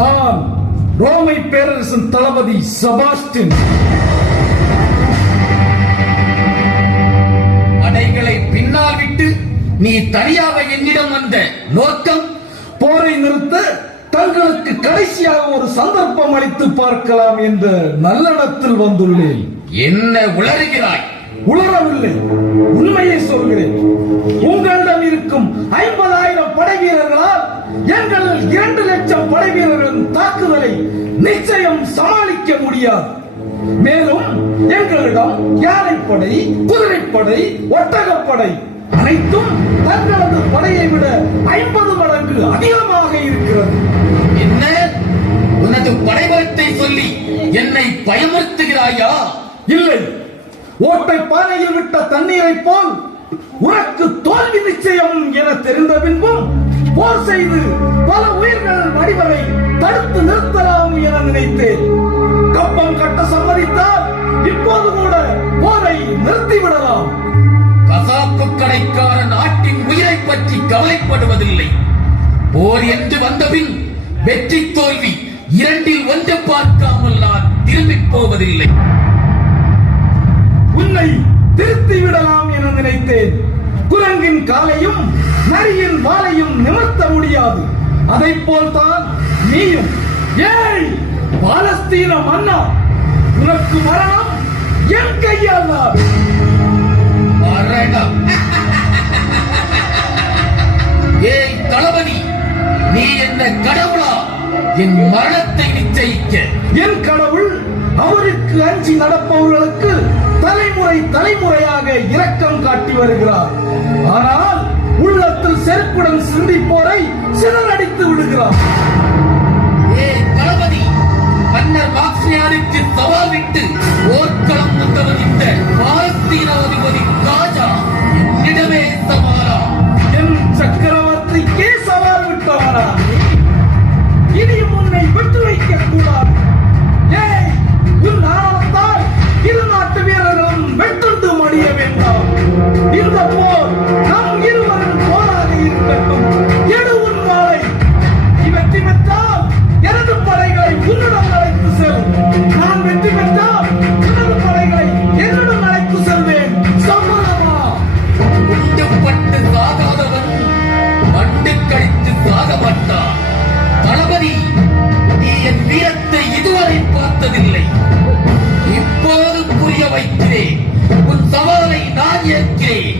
நான் ரோமை பேரரசின் தளபதி செபாஸ்டின். படைகளை பின்னால் விட்டு நீ தனியாக என்னிடம் வந்த நோக்கம் போரை நிறுத்த தங்களுக்கு கடைசியாக ஒரு சந்தர்ப்பம் அளித்து பார்க்கலாம் என்ற நல்லடத்தில் வந்துள்ளேன். என்ன உளறுகிறாய்? உளரவில்லை, உண்மையை சொல்கிறேன். உங்களிடம் இருக்கும் 50,000 படை வீரர்களால் எங்கள் 2 லட்சம் படை வீரர்களின் தாக்குதலை நிச்சயம் சமாளிக்க முடியாது. மேலும் எங்களிடம் யானைப்படை, குதிரைப்படை, ஒட்டகப்படை அனைத்தும் தங்களது படையை விட 50 மடங்கு அதிகமாக இருக்கிறது. என்ன உனது படைபலத்தை சொல்லி என்னை பயமுறுத்துகிறாயா? இல்லை, ஓட்டை பானையில் விட்ட தண்ணீரை போல் உனக்கு தோல்வி நிச்சயம் என தெரிந்த பின்பும் போர் செய்து பல உயிர்கள் வடிவரை தடுத்து நிறுத்தலாம் என நினைத்தேன். கப்பம் கட்ட சம்மதித்தால் இப்போது கூட போரை நிறுத்திவிடலாம். கசாப்பு கடைக்கார நாட்டின் உயிரை பற்றி கவலைப்படுவதில்லை. போர் என்று வந்தபின் வெற்றி தோல்வி 2இல் 1 பார்க்காமல் நான் திரும்பிப் போவதில்லை. உன்னை திருத்தி விடலாம் என நினைத்தேன். குரங்கின் காலையும் நரியின் வாலையும் நிமிர்த்த முடியாது. அதை போல்தான் நீயும். ஏய் பாலஸ்தீன மன்னா, உனக்கு மரணம் என் கையால் தான். மரணம்? ஏய் தளபதி, நீ என்ன கடவுளா என் மரணத்தை நிச்சயிக்க? என் கடவுள் அவருக்கு அஞ்சி நடப்பவர்களுக்கு தலைமுறை தலைமுறையாக இரக்கம் காட்டி வருகிறார். ஆனால் உள்ளத்தில் செருப்புடன் சிந்திப்போரை சிதறடித்து விடுகிறார். ஏய் தளபதி, மன்னர் மாக்சியானுக்கு சவால் விட்டு போர்க்களம் வந்தவர் இந்த பாலஸ்தீன அதிபதி காஜா என்னிடமே சவாலா? என் சக்கரவர்த்திக்கே சவால் விட்டவரா? இனியும் உன்னை விட்டு வைக்க கூடாது. ஏய், உன் ஆணவத்தால் 2 நாட்டு வீரர்களும் வெட்டுண்டு மடிய வேண்டாம். இந்த போர் நம் இருவரின் போராக இருக்கட்டும். எடு உன் வாளை. நீ வெற்றி பெற்றால் எனது படைகளை உன்னிடம் அழைத்து செல். நான் வெற்றி பெற்றால் உனது படைகளை என்னிடம் அழைத்து செல்வேன். சம்மதமா? உண்டு பட்டு சாகாதவன் மண்டு கழித்து சாக மாட்டான். தளபதி, நீ என் வீரத்தை இதுவரை பார்த்ததில்லை. இப்போது புரிய வைக்கிறேன். உன் சவாலை நான் ஏற்கிறேன்.